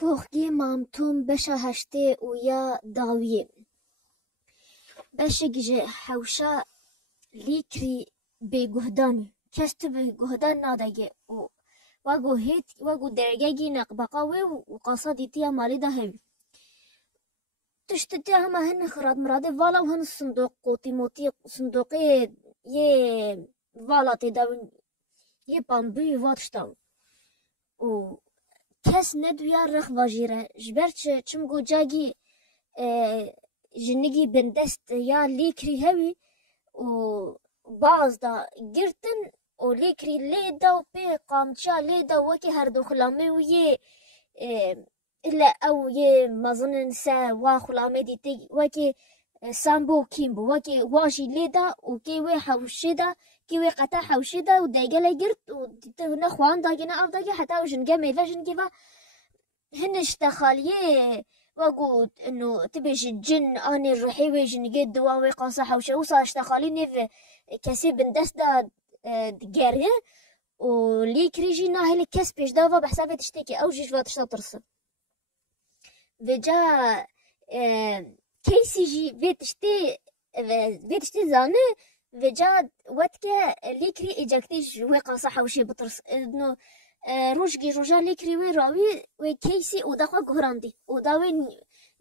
کوخگی مامتون بشه هشته و یا داویه بشه گجه حوشا لیکری بگهدانی کس تو بگهدان نادگه وگو درگه گی نقبقاوی و قصادی تیا مالی ده هوی تشتتی همه هن خراد مراده والا و هن صندوق قوتی موتی صندوقی یه والا تداون یه پامبوی واتشتاون و کس ندویا رخ واجیره جبر چم گو جاگی جنگی بندست یا لیکری هوی و باز دا گرتن و لیکری لیدا و پی قامچا لیدا وکی هر دو خلامه و یه إلا أو يه مظن سا واخلامه ديتي وكي سامبو كيمبو وكي واشي ليدا وكي وي حوشيدا كي وي قطع حوشيدا ودايقلا جرت وديتهنا خوان دايقنا أو دايقا حتى وجنقا ميفا جنقا هنش تخاليه وقود إنه تبيش الجن أني الرحيوي جنقا دواوي قاصا حوشي وصا اشتخالي نيف كسي بندس دا دقاريه وليكريجي ناهي كس بيش داوا بحسابي تشتكي أو جيش فاتشتا ترسل وجا كيسي جي بيتشتي زانه وجا واتكا ليكري اجاكتيش وي قاصا حوشي بطرس انه روجي روجا ليكري وي راوي وي كيسي وداخوا غوراندي وداوي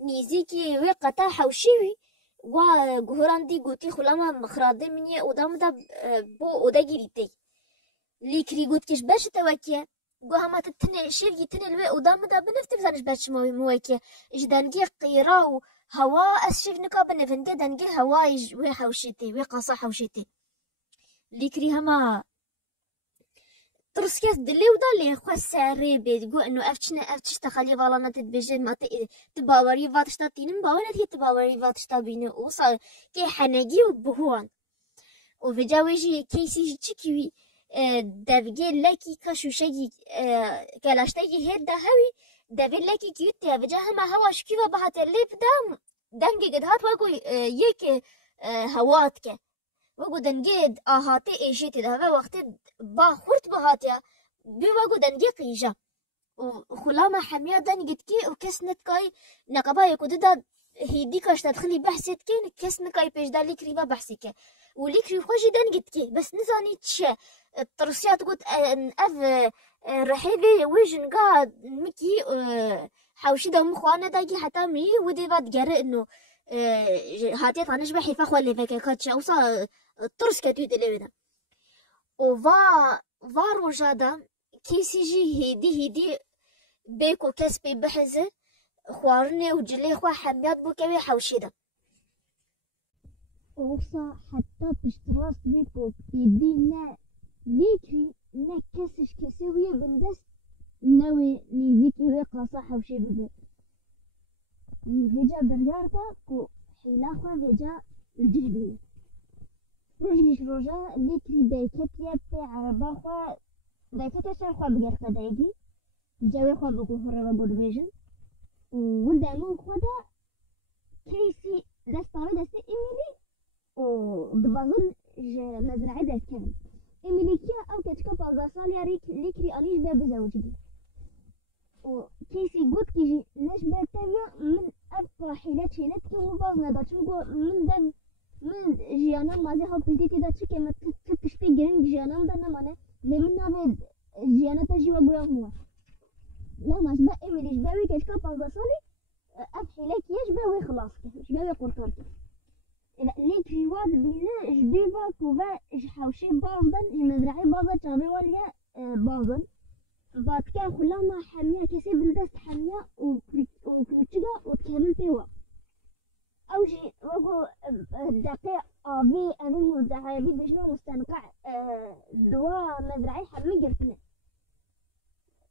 نيزيكي وي قطع حوشي و غوراندي غوتي خلاما مخراده مني ودام دا بو ودا جيريتي ليكري غوتكش باش توكيه قوهما تتني شيفي تني الوي ودام دا بنفتي بزانش باش مويكي جدانجي قيرا و هوا الشيف نكا بنفندي دانجي هواي وي حوشيتي وي قاصا حوشيتي ليكري هما ترسكاس دلي ودالي خو ساري بيدقو انه افتش تخلي فالانا تتبجي ما تباوري فاتشتا تينم باونا هي تباوري فاتشتا بينو وصل كي حناجي وبهوان وفيجاويجي كيسي تشكيوي دافجي لكي كشوشي كلاشتاجي هيد هوي دافي لكي كيوتي بجاه ما هوا شكيفا بحت اللي بدام دنجي قد هات واقو يك هواتك واقو دنجي هاتي ايشيتي دافا وقت با خورت بهاتيا بي واقو دنجي قيجا وخلاما حمية دنجت كي وكسنت كاي نقبا يكو دا هيدي كاش تدخلي بحثت كين كسن كاي بيش دا ليكري ما بحثك وليكري خوشي دنجت كي بس نزاني تش الترسيات قلت اف رحيبي ويجن قاعد مكي حوشي دا مخوانا داكي حتى مي ودي بعد جرى انه هاتي طانش بحيفا خوالي فيكا كاتشا وصا الترس كاتويت اللي بدا وفا روجادا كيسي جي هيدي بيكو كسبي بحزه خوارني وجلي خوا حميات بوكاوي حوشي دا وصا حتى بشتراس بيكو يدينا ليكري نا كسش كسوية بندس نوي نيزيكي وي قاصا حوشي ببي فيجا بريارتا كو حيلاخوا فيجا الجهبية روجيش روجا ليكري دايكتيا بي عربا خوا دايكتيا شا خوا بغيرتا دايكي جاوي خوا بكو هرابا بود فيجن ودانون خوا دا كيسي دستاوي دستي إيميلي ودبازل مزرعي دايت كامل إمليكيا أو كتكا بالغاساليا ليكري أليش باب زوجي وكيسي قد كيجي لاش باتابع من أبقى حيلات كي مبازنا دا تشوكو من جيانا مازي هاو بلديتي دا تشكي ما تتشبي جرين جيانا دا نمانا لمنا بيد جيانا تجي وقويا هو لا ماش با إمليش باوي كتكا بالغاسالي أب حيلات يشباوي خلاص يشباوي قرطارك ليكري واد بينا جديفا كوفا جحوشي بازن المزرعي بازا تشابي واليا بازن بعد كان خلاما حامية كسي بلدست حامية وكريتشيغا وتكامل بيوا أوجي وقو دقيق أبي مدعي بجنو مستنقع دوا مزرعي حامي جرتنا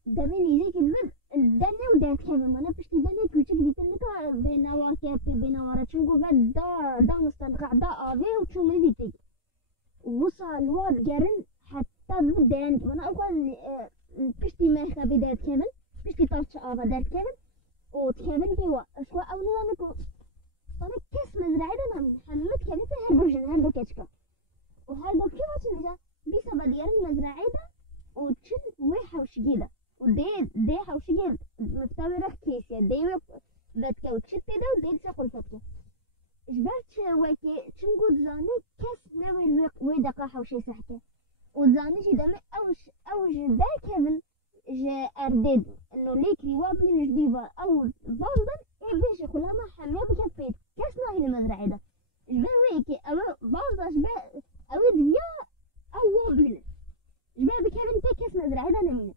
دمين يزيك المد الدنيا ودات كامل ما نبشتي دنيا كريتشيغ دي تنكا بيناوا كابي بيناوا تشوكو فاد دا مستنقع دا أبي وتشو مزي تيجي وصل الواد جرن حتى بدا يعني وانا أقول بشتي ما خابي دات كامل بشتي طارتش آبا دات كامل وتكامل بيوا أشوا أو نظامكو أنا كيس مزرعي دا حمد كامل في هربو كاتشكا وهربو كيما تنجا بيسا بديار المزرعي دا وتشن ويحا وشجيدا ودي حوشي مفتمرة كيسيا دي بدك وتشتي ده ودي تسقل فتك جبرت وكي تنقول زاني كاس نوي الوق ويدقا حوشي سحكة وزاني شي دمي أوش دا كيفن جا أردد إنه ليك روابل نجديبا أو بعضاً بيش خلاما حمية بكت بيت كاس ناهي المزرعة ده جبر ويكي أو بعضاً جبر أو ديا أو وابل جبر بكيفن تي كاس مزرعة ده نمينة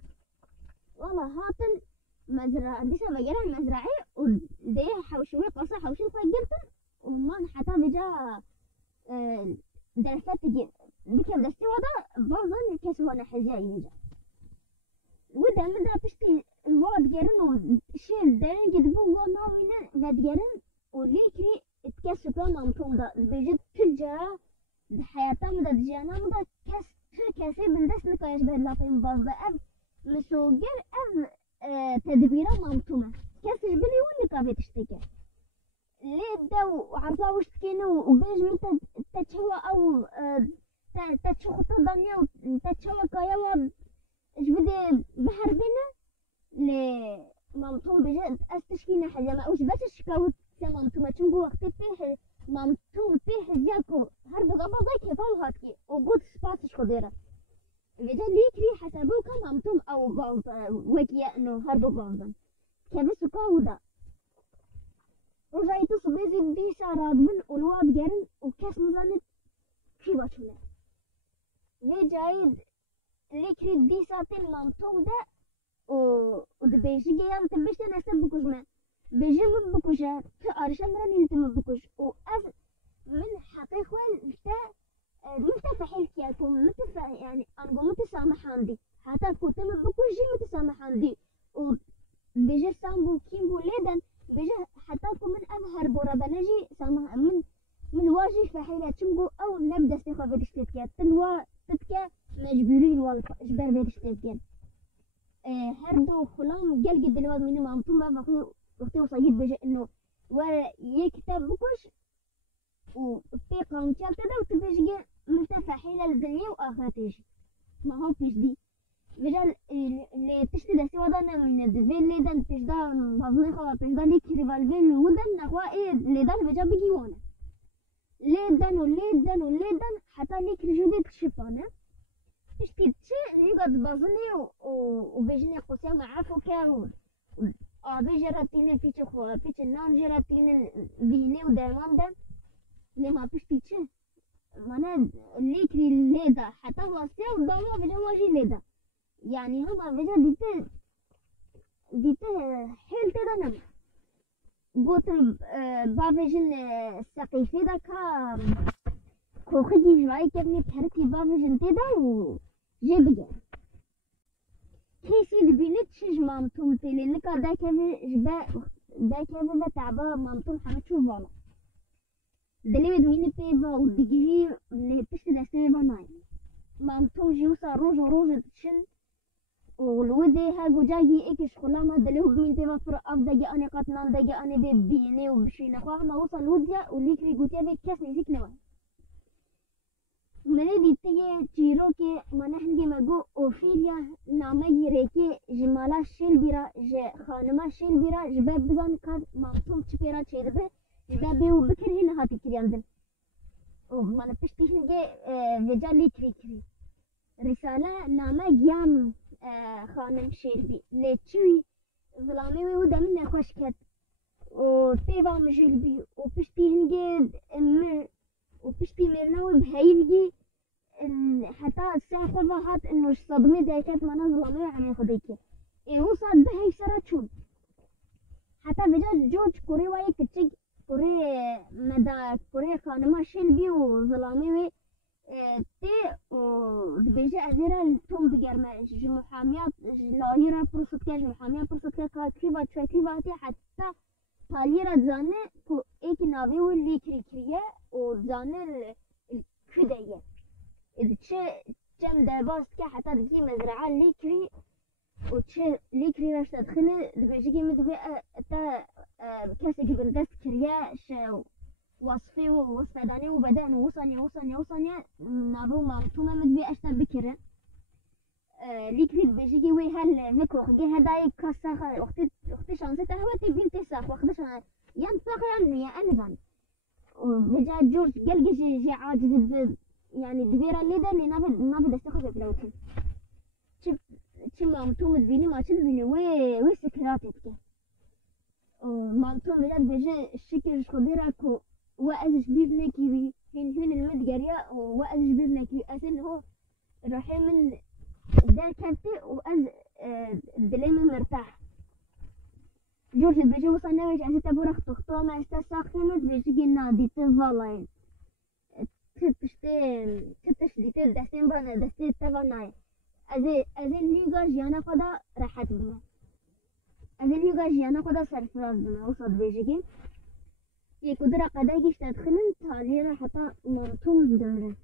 والله هاتن مزرعة ديسا مجرى المزرعة ودي حوشوي قصة حوشي فاجرتن ومان حتى بجا درفت بكم دستي وضع بعضاً كاس وانا حزاي نجا وده مدى بشتي الواد جرن وشيل دارن جدبو وناوينا ذات جرن وليكري اتكاس بلان ممتون دا بيجد تجا بحياتا مدى دجانا مدى كاسي بندس نقايش بهدلاتين بازدا اب مسوقر اب تدبيرا ممتومة كاس جبلي ونقابي تشتكي ليه داو وعرضا وشتكينو وبيج من تتشوى او تتشوى خطا وتتشوى كايوا جبدي بحر بينا لمامتوم بجد استشكينا حاجة ما اوش بس الشكاوت مامتوم تشنقو وقت فيه مامتوم فيه جاكو هربو قبل ضيك يفاو هاتكي وقود سباسش خضيرة بجد ليكري حسابوكا مامتوم او بعض وكيا انه هربو بعضا كبسو كاودا رجعيتو صبيزي ديسا رادمن والواد جرن وكاس مزانت في باشونا ليه جايد ليكري ديساتين مامتوم ده ودبيجي جيام تبشت نسب بكوشما بيجي بكوشا تقارشا مراني نتم بكوش وأز من حقيقة متفحيل كياكم متفح يعني أنقو متسامحان دي حتى كنتم بكوشي متسامحان دي وبيجي سامبو كيمبو ليدن بيجي حتى من أظهر برابنجي سامح من واجي فحيلة تشمقو أو نبدأ استيقظ بدشتكيات تلوا تتكا مجبورين والجبر بدشتكيات هردو خلام قلقي بالواد منو مامتوم بابا وقتي وصيد بيجي إنه ويكتب بكوش وفي قامتشال تدا وتبيجي متفحيلة الدنيا وآخرتيش ما هو بيش دي بجال اللي تشتي دستي ودانا من الدبيل ليدان بيشدا مظلقة بيشدا ليك ريفالفين ودان نقوائي ليدان بجا بيجيوانا ليدان حتى ليك رجودي تشفانا تشتي تشي يقعد بازني وبيجني قوسيا معافوكا وابي جراتيني بيش النام جراتيني بيني ودايمان دا لما بيشتي تشي مانا ليكري ليدا حتى واسيا وداما بجا واجي ليدا يعني هما بجا ديته حيل تدا نم قلت بافيجن السقيفي دا كا كوخيجي جواي كبني بحرتي بافيجن تدا وجيبجا كيسي دبينت شج مامتوم تيلي لكا دا كبي جبا دا كبي دا تعبا مامتوم حمد شوفانا دليل دويني بيبا ودقيجي اللي بشتي دستي بيبا ناي مامتوم جيوسا روج تشن والودي هاجو جاي إكش خلاما دليل بمين تبا فر أفضل جاني قطنان دا جاني ببيني وبشينا خواه ما وصل وديا وليكري قوتيا بي كسني زيك نوان مني دي تيجي تيروكي منحنجي مجو أوفيليا نامي ريكي جمالا شيل بيرا خانما شيل بيرا جباب بزان كاد مامتوم تشبيرا تشيدبه جباب بيو بكر هنا هاتي كرياندن ومانا بشتيهنجي فيجا ليكري رسالة نامه جيام خانم شیلبی لیچوی ظلامی و دم نخوش کرد و پیوام جلبی و پشتی هنگی و پشتی مرنا و بهیلگی حتی ساخر راحت انه صدمه دایکت مانا ظلامی و عمی خودی که ایهو صاد بهی سرا چون حتی بجا جورج کوری وای کچک کوری خانما شیلبی و ظلامی و تي ودبيجي أزيرا توم بجرما محاميات لاهيرا بروسوتكاج محاميات بروسوتكاج كريبا تي حتى تاليرا زانه كو إيك ناوي واللي كريكريا وزانه الكدية إذا جم داباست كا حتى تجي مزرعة ليكري وتشي ليكري راش تدخله دبيجي كي مدبي تا كاسك بندس كريا شو وصفي وصفداني وبدأنا وصنيا نابو مامتوما مدبي أشتا بكرة ليكري بيجي وي هل مكو خجي هداي كساخ وقت شانسة تهوى تبين تساخ وقت شان ينفخ يعني أنفن وجا جورج قال جي عاجز يعني دبيرة ليدا اللي نافد استخدم بلوتي شو مامتوم تبيني ما تبيني وي سكراتك مامتوم بلاد بيجي الشكل خضيرك وأزش بيبنكي هين المدقرية وأزش بيبنكي أسن هو راحي من دار كانتي وأز دليم مرتاح جورج بيجي وصلنا ويش عزيزة بورخ تخطوة ما استساخنت بيجي نادي تفالاي تتشتي دستين بانا دستين تفاناي أزين ليغا جيانا قدا راحت بنا أزين ليغا جيانا قدا سرفراز بنا وصد بيجي يقدر قدايش تدخلن تالي حتى مامتوم داره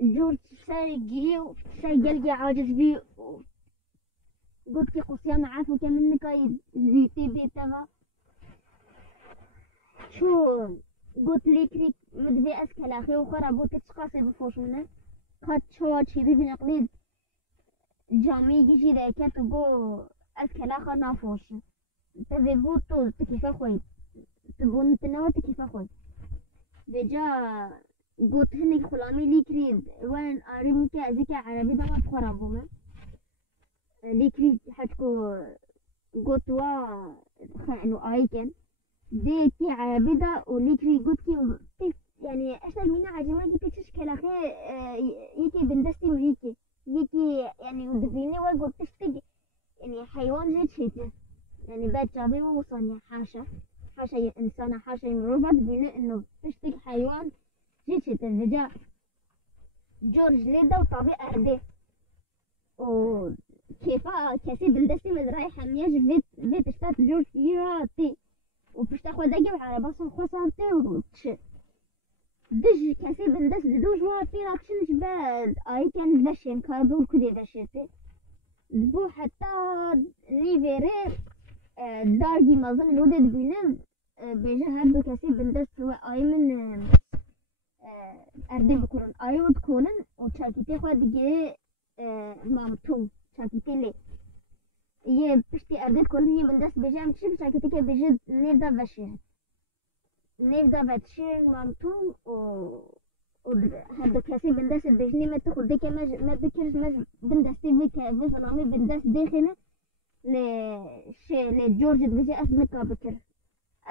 جورج سايقي قلقي عاجز بي قلت كي قصيا معاف وكمنك زيتي بيتها شو قلت لي كريك مدبي أسكال أخي وخرا بوت تشقاسي بفوش منه قد شو شي بي بنقليد جامي يجي ذاك تبو أسكال أخا نافوش تبي بوتو تكيفا خوي تبون تنوى تكيفا خوي بجا قلت هنك خلامي لي كريد وين أريمو كي أزيكي عربي دما تخرابو من لي كريد حتكو قلت وا خانو آيكن دي كي عربي دا ولي كريد قلت كي يعني أشتر مينا عجمة كي تشكل أخي يكي بندستي مريكي يكي يعني ودفيني وقلت تشتك يعني حيوان جد شيته يعني بعد جابي ووصاني حاشا إنسانة حاشا روبوت بينا إنه تشتك حيوان جيت الرجال جورج ليدا وطابي أردي وكيفا كاسي بلدستي مزراي حمياج فيت اشتات جورج يراتي وبشتاخو داقي على بصل خسارتي وتش دج كاسي بلدس دوش واتي راكشنش بعد اي كان دشين كادور كدي دشيتي بو حتى ليفيري دارجي مظن الودد بينم بيجا هادو كاسي بلدس هو اي من أردي بكون أيود كونن وشاكيتي خود جي مامتوم شاكيتي لي يه بشتي أردي كونن يه بندس بجام تشيب شاكيتي كي بجد نيفدا بتشير مامتوم هادو كاسي بندس بجني ما تاخد ديك ما بكرش ما بندستي بيك بظلامي بندس ديخنه لجورج بجي أسنكا بكر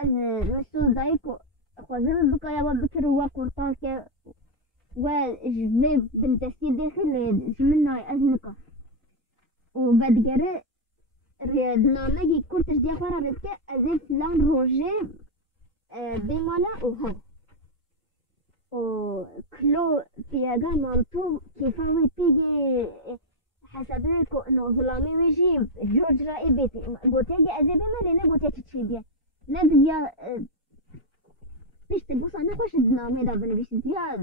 أنا مسؤول دايكو خوزن بقايا وبكر وكورتاك وجبي بنتسي داخل جمنا أزنكا وبعد جرى نامي كورتش دي خورا رتك أزيف لان روجي بمالا وهو وكلو بياغا مامتو كيفاوي تيجي حسابيكو انو ظلامي ويجي جورج رأي بيتي قلت يجي أزيبي مالينا قلت يتشيبيا ندبيا بيشت بوس أنا خوش دنامي دا بني بيشت يا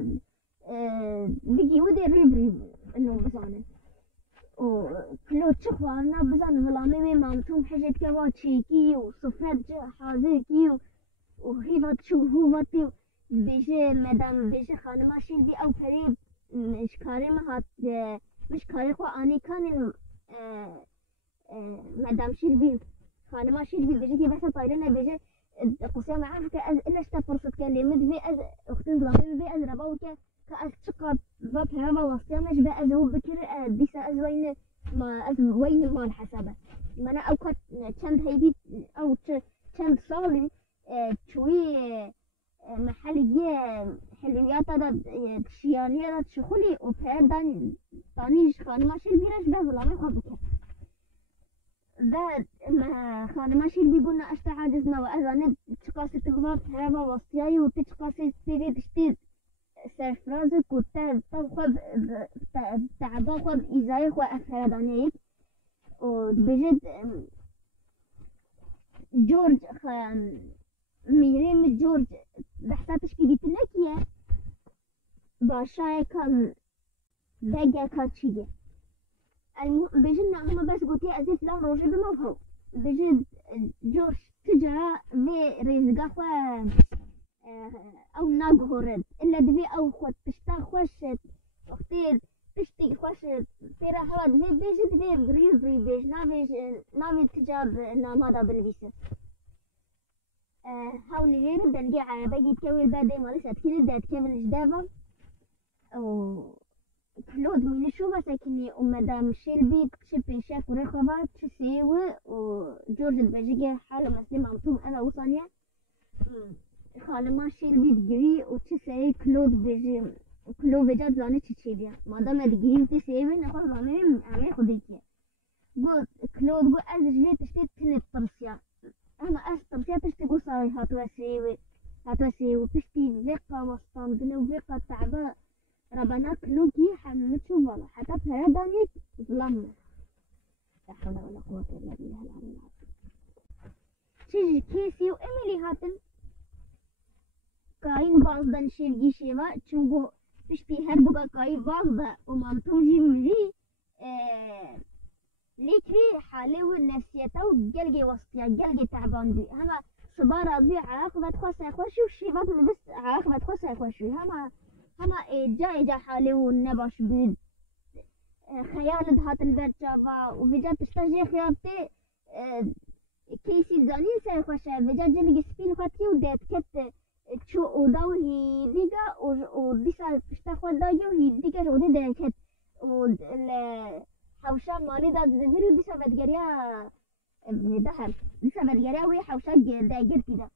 بيجي ودي ريب إنه بزانه وكلو تشخوانا بزان ظلامي وي مامتوم حاجات كوا تشيكي وصفات حازيكي وخيفة تشوفواتي بيجي مدام بيجي خانما شيلبي أو فريب مش كاري ما هات مش كاري خو أني كان مدام شيلبي خانما شيلبي بيجي كي بس طايرنا بيجي قصيا معاه كأز إلا شتا فرصة كلمة في أز أختين ظلامي في أز رباو كأز شقة باب هوا وصيا مش بأز هو بكر ديسا أز وين ما أز وين ما الحسابة ما أنا أو كت كند هيبي أو كند صالي شوي محلية حلويات هذا شيانية هذا شغلي وبهذا دانيش خانما شيل بيرش به ظلامي خو بكر ده ما خانما شيل بيقولنا أشتا عاجزنا وأزاني تشقاسي تقبض هوا وصياي وتشقاسي تيجي تشتي سرفرازك وتخب تعبا خب إزاي خو أخيرا دانيك وبجد جورج ميريم جورج بحثاتش كي تلاقيه باشاي كان دقا كاتشيجي بجد هما بس قلتي أزيف لان روجي بموهو بجد جورج تجا في رزقا خو أو ناقهورد إلا دبي أو خود تشتا خوش أختي تشتي خوش ویا نامه دا بنویسه هاو نهیر دنگی عربه گید که ویل بعد مالی سدکیل داد که ونش دابم و كلود من شو مسكني ومدام شيلبي شبي شاك ورخبات شو سيوي وجورج البجيجي حالة مسلمة عمتوم أنا وصانيا خالما شيلبي دقري وشو سيوي كلود بيجي كلود بيجات زاني تشيبيا ما دام دقري تسيوي نخل زاني عمي خديكي قلت كلود قو أزج بي تشتي تنت طرسيا أنا أسترسيا تشتي قو صاوي هاتوا سيوي بشتي فيقا وستاندنا وفيقا تعبا ربنا كلوكي حملتشو والله حتى بهردانيك ظلمنا لا حول ولا قوة إلا بالله العلي العظيم تيجي كيسي وإيميلي هاتن كاين بعض شيرجي شيما تشوفو بشتي هربوكا كاي بعض ومامتو جيملي ليكري حالي والنفسيته وقلقي وسطيا قلقي تعبان بي هما صبار أبي عاقبة خوصة خوشي وشيبات بس عاقبة خوصة خوشي هما جا حالي والنباش بيد خيال هات البرشافا وفيجا تشتاجي خيارتي كيسي زانين ساي خوشا فيجا جلقي سبيل خاتي وديت كت تشو وداو هي ديقا وديسا تشتاخو دايو هي ديقا ودي ديت كت حوشا مالي دا زفيري وديسا بدقريا دهر ديسا بدقريا وي حوشا دايقر كده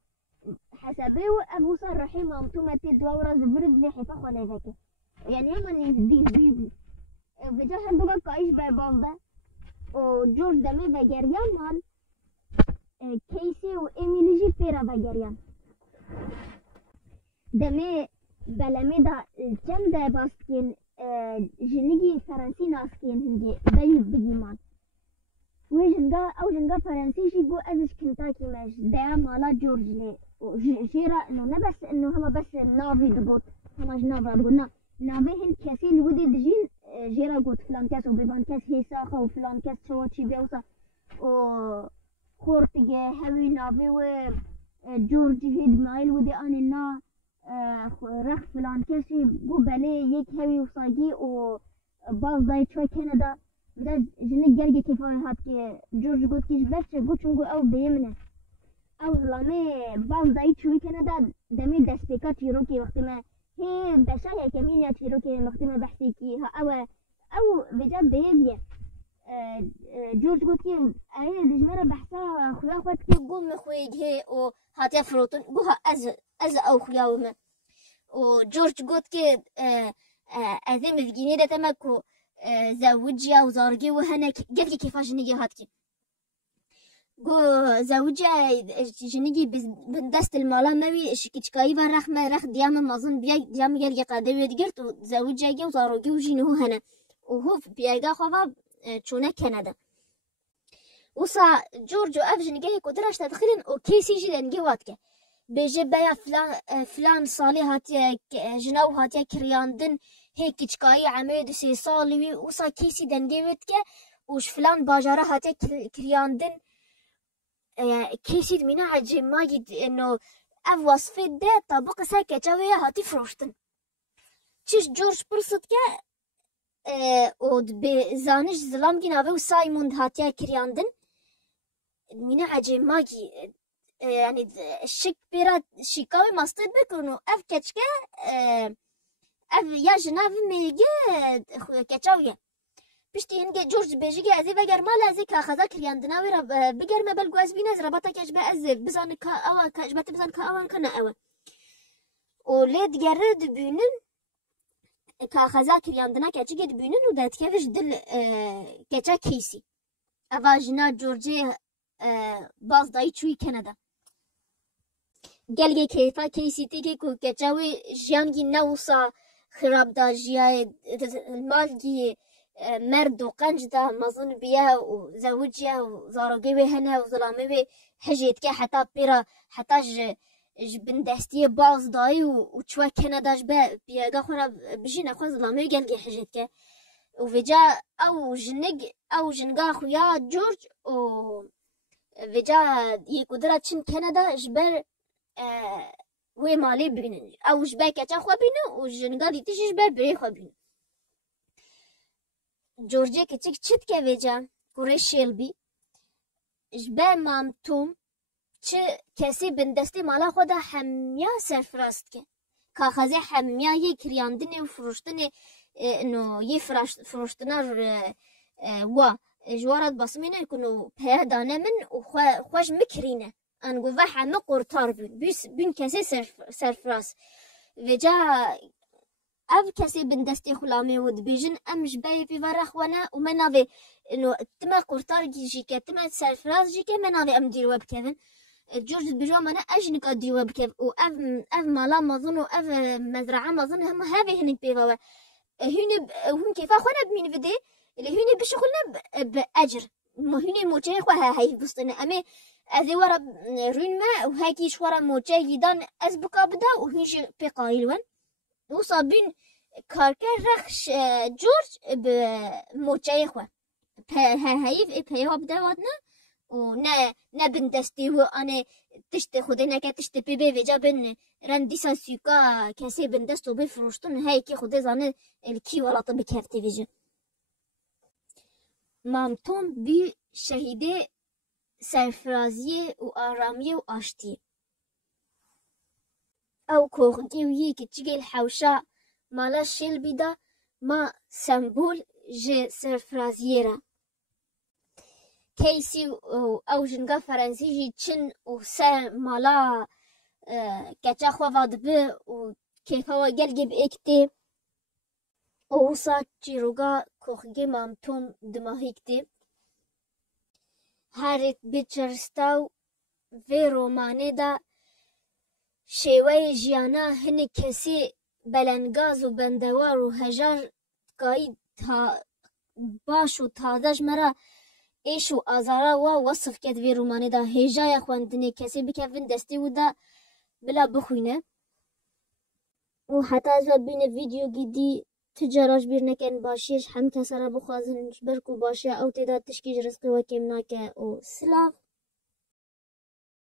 حسابي أبو صار رحيم أمتومة تدورة زبرد في حفاق ولا ذاك يعني يوم اللي يزديه بيبي بجاه هندوغا كايش بابالدا وجورج دمي بجريان مال كيسي وإيميلي جي بيرا بجريان دمي بلمي دا الجم دا باستكين جنگي فرنسي ناسكين هنجي بيجي مال وجنگا فرنسي شي قو أزش كنتاكي ماش دا مالا جورج لي جيرا انه نبس انه هما بس نافي دقوت هما جنافا قلنا نافي هن كاسين ودي دجين جيرا قوت فلان كاس وبيبان كاس هيساخا وفلان كاس شواتشي بيوصا و خورتجي هاوي نافي و جورج هيد مايل ودي اني نا رخ فلان كاسي قو بالي يك هاوي وصاقي و باز داي شوي كندا بدا جنك جرقي كيفاي هاتكي جورج قوت كيش بس قوت شنقو او بيمنه او ظلامه باز دایی چوی کنه دا دمی دسپیکا تیروکی وقتی ما هی دشای کمین یا تیروکی وقتی ما بحثی کی ها او بجد بیبیه جورج گفت که ای دجمره بحثا خویا خود که گم خویگ هی و هاتیا فروتون گوها از او خویا ومه و جورج گفت که ازیم فگینی ده تمکو زوجی او زارگی و هنه گفت که کیفاش نگی هات کی گو زوجي جنگي بندست المالا موي شكيتشكاي رخ ما رخ ديام مازن بيا ديام يلقى قادوي دقرت زوجي جا وزاروجي وجينو هنا وهو بيا خافا تشونا كندا وصا جورج افجن جاي قدرش تدخلن وكيسي جدا جواتك بيجي بيا فلان صالي هاتي جناو هاتي كرياندن هيك كيتشكاي عميد سي صالي وصا كيسي دنجيوتك وش فلان باجارة هاتي كرياندن كيسيد منا عجيب ما جد إنه أف وصفة ده طبق ساكة جوية هاتي فروشتن تشيش جورج برصد كا ود بزانش ظلام جنابه وسايموند هاتيا كرياندن منا عجيب ما جي يعني الشك بيرا شيكاوي ماستد بكرنو أف كتشكا أف يا جناب ميجي كتشاوية بشتي هنگه جورج بيجي ازي بگر مال ازي كاخذا كرياندنا ويرا بگر ما بالغواز بينز ربطا كجبه ازي بزان كا اوا كجبت بزان كا اوا كنا اوا وليد جرد بينن كاخذا كرياندنا كجي قد بينن ودات كيفش دل كجا كيسي افاجنا جورجي باز داي تشوي كندا قال كيفا كيسي تيجي كو كجاوي جيانجي نوصا خراب دا جيا المالجي مرد وقنج ده مظن بيها وزوجيها وزارقيوي هنا وظلامي حجيت كا حتى بيرا حتى بندستي باز داي وشوا كنداش بيا خونا بجينا خو ظلامي قال حجيت كا وفيجا او جنقا خويا جورج و فيجا يقدرات شن كندا جبر وي مالي بين او جباكا تا خو بين وجنقا دي تيجي جبر بري خو بين جورجي كتيك تشت كافيجا كوري شيلبي جبه مامتوم چه کسی بندستی مالا خدا همیا سرفراست که کاغذ همیا یه کریاندن و فروشتن انو یه فروشتن و جوارات باسمینه کنو پیادانه من و خوش مکرینه انگو و همه قرطار بین کسی سرفراست و جا او کسی بندستی خلامی ود بیجن امش بای پی ورخوانه و مناوی انو تما قرطار جی که تما سرفراز جی که مناوی ام دیرو بکن جورج بیجا منه اجنک دیرو بکن و او مالا مازن و او مزرعه مازن هم هاوی هنگ پیوا هون کیفا خونه بمین وده اللي هوني بشغلنا بأجر ما هوني موجه خواه هاي بستنا أمي أذي ورا رين ما وهاكيش ورا موجه يدان أزبكا بدا وهنيش بقايلون وصابين كاركر رخش جورج بموجه خواه هاي بهاي بدا وادنا ونا بندستي وأنا تشت خدنا كتشت بيبي وجابن رندي ساسيكا كسي بندستو بفروشتن هاي كي خد زانه الكي ولا طبي كفتي فيجن مامتون بی شهیده سرفرازی و آرامی و آشتی او کوغگی و یکی چگل حوشا مالا شیل بیدا ما سمبول جه سرفرازیه را کیسی او جنگا فرنسی جی چن و سر مالا کچا خواد به و کیفا و گل گب اکتی او سا چیروگا کوخگی مامتون دماهی کتی هر بیچرستاو و رومانه دا شیوه جیانا هنی کسی بلنگاز و بندوار و هجار گایی باش و تازش مرا ایش و آزارا و وصف کد و رومانه دا هجای خواندنی کسی بکفن دستی و دا بلا بخوینه و حتی از بین ویدیو گیدی تجارش بیر نکن باشیش هم کسا را بخوازن برکو باشه او تعداد تشکیج رزقی و کم ناکه و سلاف